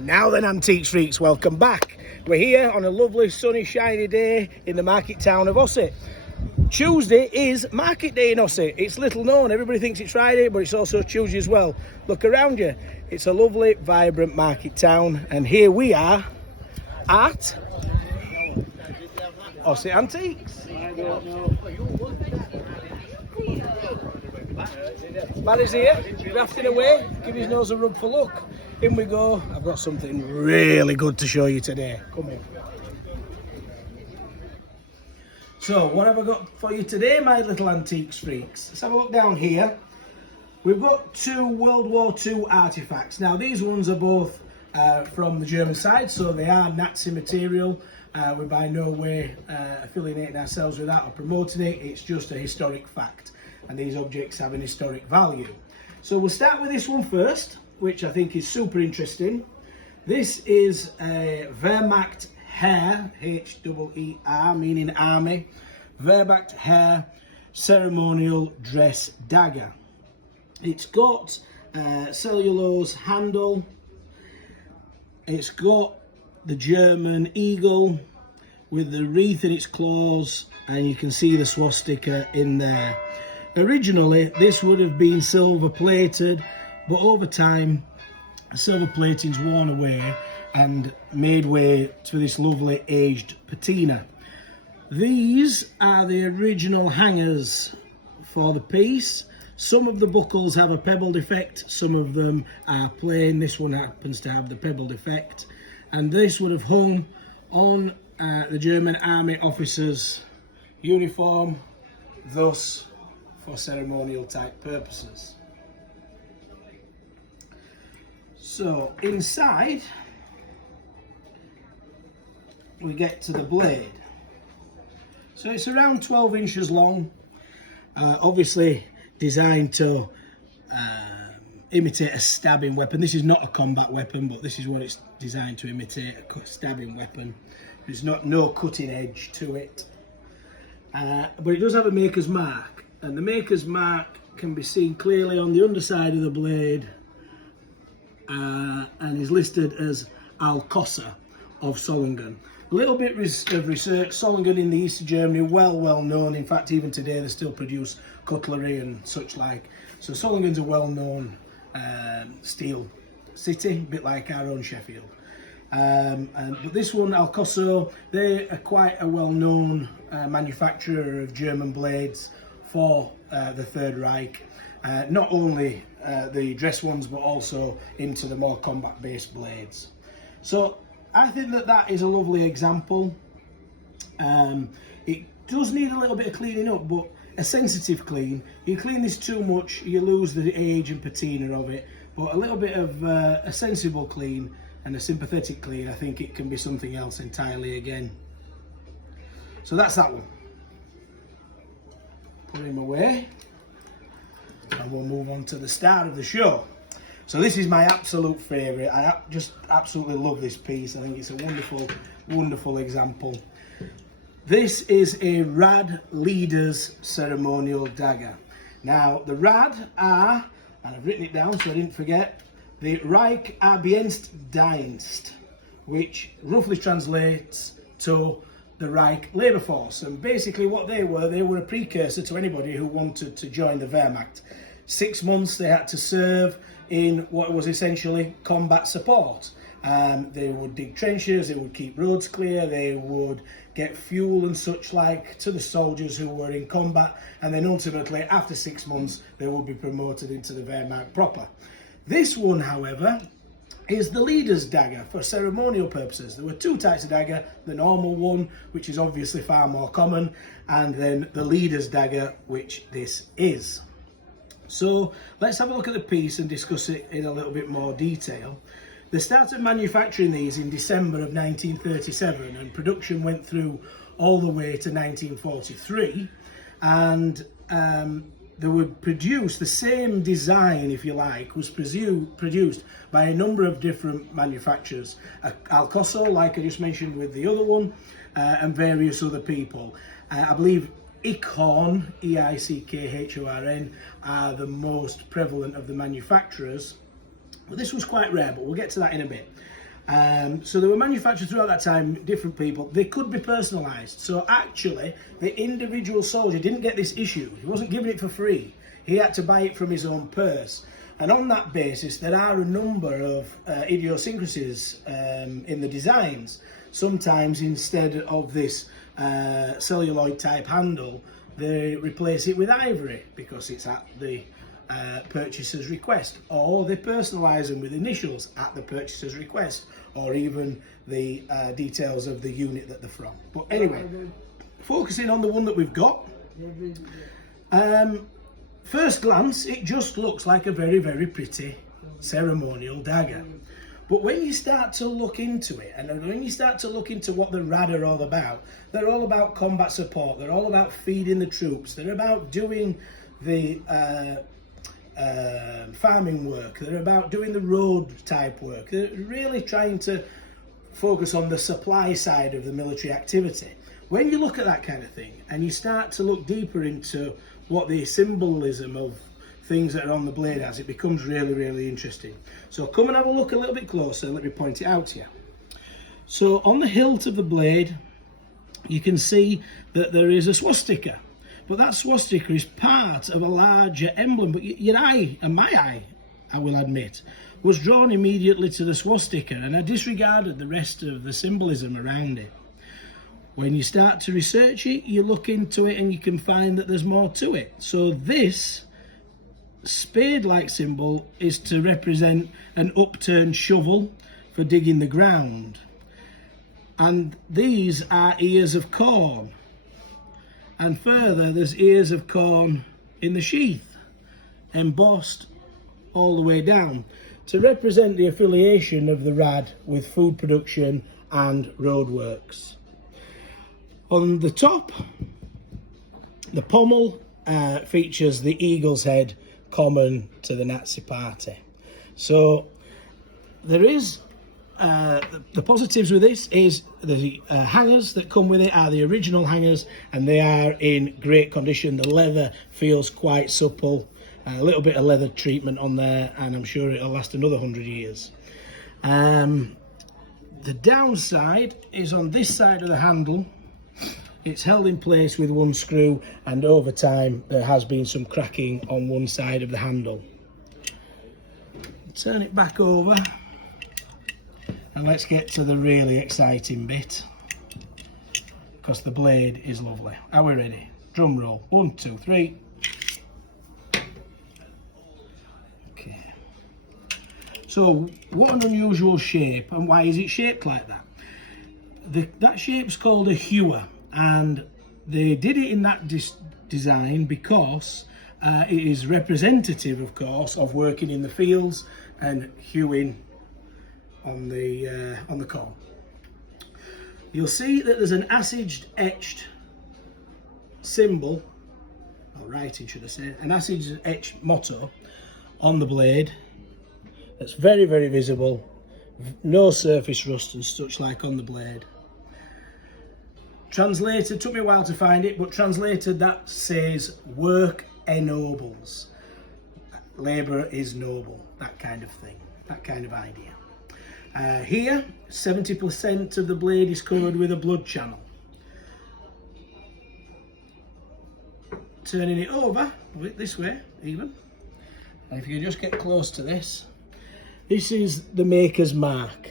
Now then, Antiques Freaks, welcome back. We're here on a lovely sunny shiny day in the market town of Ossett. Tuesday is market day in Ossett. It's little known, everybody thinks it's Friday, but it's also Tuesday as well. Look around you, it's a lovely vibrant market town, and here we are at Ossett Antiques. Barry's here, grafting away, give his nose a rub for luck. In we go. I've got something really good to show you today. Come in. So, what have I got for you today, my little Antiques Freaks? Let's have a look down here. We've got two World War II artifacts. Now, these ones are both from the German side, so they are Nazi material. We're by no way affiliating ourselves with that or promoting it. It's just a historic fact, and these objects have an historic value. So we'll start with this one first, which I think is super interesting. This is a Wehrmacht Heer, H-E-E-R, meaning army, Wehrmacht Heer ceremonial dress dagger. It's got cellulose handle, it's got the German eagle with the wreath in its claws, and you can see the swastika in there. Originally, this would have been silver plated, but over time, silver plating's worn away and made way to this lovely aged patina. These are the original hangers for the piece. Some of the buckles have a pebbled effect, some of them are plain. This one happens to have the pebbled effect, and this would have hung on the German army officer's uniform, thus for ceremonial type purposes. So inside we get to the blade. So it's around 12 inches long, obviously designed to imitate a stabbing weapon. This is not a combat weapon, but this is what it's designed to imitate, a stabbing weapon. There's no cutting edge to it, but it does have a maker's mark, and the maker's mark can be seen clearly on the underside of the blade, and is listed as Alcosser of Solingen. A little bit of research. Solingen in the east of Germany, well known. In fact, even today they still produce cutlery and such like. So Solingen's a well-known steel city, a bit like our own Sheffield. But this one, Alcosser, they are quite a well-known manufacturer of German blades for the Third Reich. Not only the dress ones, but also into the more combat-based blades. So I think that is a lovely example. It does need a little bit of cleaning up, but a sensitive clean. You clean this too much, you lose the age and patina of it. But a little bit of a sensible clean and a sympathetic clean, I think it can be something else entirely again. So that's that one. Put him away, and we'll move on to the star of the show. So this is my absolute favourite. I just absolutely love this piece. I think it's a wonderful example. This is a Rad Leaders ceremonial dagger. Now the Rad are, and I've written it down so I didn't forget, the Reich Arbeitsdienst, which roughly translates to the Reich Labour Force. And basically what they were a precursor to anybody who wanted to join the Wehrmacht. 6 months they had to serve in what was essentially combat support. They would dig trenches, they would keep roads clear, they would get fuel and such like to the soldiers who were in combat, and then ultimately after 6 months they would be promoted into the Wehrmacht proper. This one, however, is the leader's dagger for ceremonial purposes. There were two types of dagger, the normal one, which is obviously far more common, and then the leader's dagger, which this is. So let's have a look at the piece and discuss it in a little bit more detail. They started manufacturing these in December of 1937, and production went through all the way to 1943, and they would produce the same design, if you like, was produced by a number of different manufacturers. Alcosser, like I just mentioned with the other one, and various other people. I believe Eichhorn, E-I-C-K-H-O-R-N, are the most prevalent of the manufacturers. But this was quite rare, but we'll get to that in a bit. So they were manufactured throughout that time, different people. They could be personalised. So actually, the individual soldier didn't get this issue. He wasn't given it for free. He had to buy it from his own purse. And on that basis, there are a number of idiosyncrasies in the designs. Sometimes instead of this celluloid type handle, they replace it with ivory because it's at the purchaser's request, or they personalise them with initials at the purchaser's request, or even the details of the unit that they're from. But anyway, focusing on the one that we've got, first glance it just looks like a very, very pretty ceremonial dagger. But when you start to look into it, and when you start to look into what the RAD are all about, they're all about combat support, they're all about feeding the troops, they're about doing the farming work, they're about doing the road type work. They're really trying to focus on the supply side of the military activity. When you look at that kind of thing and you start to look deeper into what the symbolism of things that are on the blade has, it becomes really, really interesting. So come and have a look a little bit closer and let me point it out to you. So on the hilt of the blade, you can see that there is a swastika. But that swastika is part of a larger emblem. But your eye, and my eye, I will admit, was drawn immediately to the swastika, and I disregarded the rest of the symbolism around it. When you start to research it, you look into it and you can find that there's more to it. So this spade-like symbol is to represent an upturned shovel for digging the ground. And these are ears of corn. And further, there's ears of corn in the sheath, embossed all the way down, to represent the affiliation of the RAD with food production and roadworks. On the top, the pommel features the eagle's head common to the Nazi Party. So there is the positives with this is the hangers that come with it are the original hangers, and they are in great condition. The leather feels quite supple, a little bit of leather treatment on there, and I'm sure it'll last another 100 years. The downside is on this side of the handle. It's held in place with one screw, and over time there has been some cracking on one side of the handle. Turn it back over and let's get to the really exciting bit, because the blade is lovely. Are we ready? Drum roll. 1, 2, 3. Okay. So what an unusual shape, and why is it shaped like that? That shape's called a hewer, and they did it in that design because it is representative, of course, of working in the fields and hewing on the corn. You'll see that there's an acid etched symbol, or writing should I say, an acid etched motto on the blade that's very, very visible. No surface rust and such like on the blade. Translated, took me a while to find it, but translated that says work ennobles. Labour is noble, that kind of thing, that kind of idea. Here, 70% of the blade is covered with a blood channel. Turning it over, this way even, and if you can just get close to this, this is the maker's mark.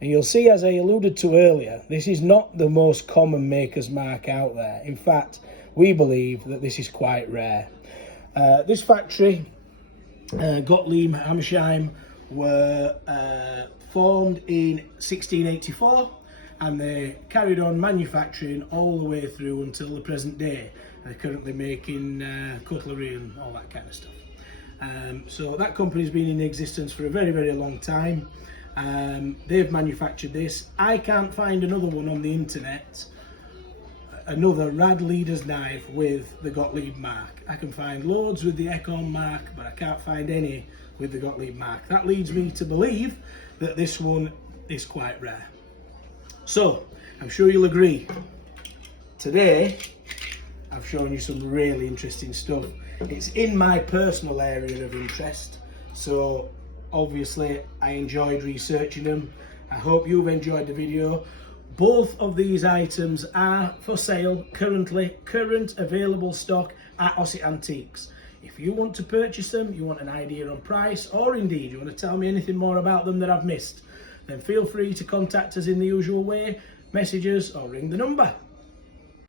And you'll see, as I alluded to earlier, this is not the most common maker's mark out there. In fact, we believe that this is quite rare. This factory, Gottlieb Hammersheim, were formed in 1684, and they carried on manufacturing all the way through until the present day. They're currently making cutlery and all that kind of stuff. So that company's been in existence for a very, very long time. They've manufactured this. I can't find another one on the internet, another RAD leader's knife with the Gottlieb mark. I can find loads with the Econ mark, but I can't find any with the Gottlieb mark. That leads me to believe that this one is quite rare. So, I'm sure you'll agree. Today, I've shown you some really interesting stuff. It's in my personal area of interest, so Obviously, I enjoyed researching them. I hope you've enjoyed the video. Both of these items are for sale currently, current available stock at Ossett Antiques. If you want to purchase them, you want an idea on price, or indeed you want to tell me anything more about them that I've missed, then feel free to contact us in the usual way, message us or ring the number.